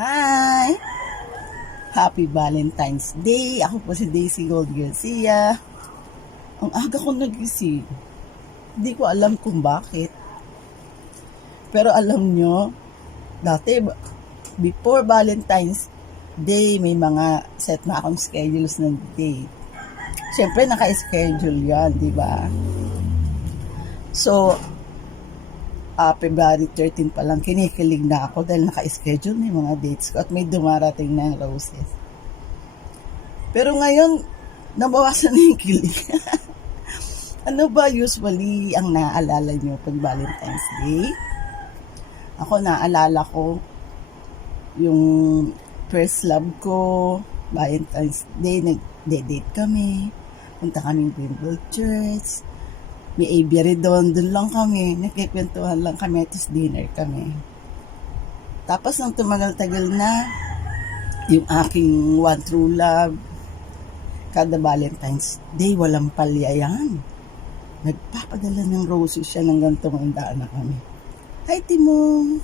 Hi! Happy Valentine's Day! Ako po si Daisy Gold Garcia. Ang aga ko nagising. Hindi ko alam kung bakit. Pero alam nyo, dati, before Valentine's Day, may mga set na akong schedules ng date. Siyempre, naka-schedule yan, di ba? So, February 13 pa lang, kinikilig na ako dahil naka-schedule na yung mga dates ko at may dumarating na roses. Pero ngayon, nabawasan na yung kilig. Ano ba usually ang naaalala nyo pag Valentine's Day? Ako naaalala ko yung first love ko, Valentine's Day, nag-date kami, punta kami Greenville Church, may aviary doon lang kami, nagkikwentuhan lang kami, at dinner kami. Tapos nang tumagal-tagal na, yung aking one true love, kada Valentine's Day, walang palya yan. Nagpapadala ng roses siya ng ganitong handaan na kami. Hi, Timong!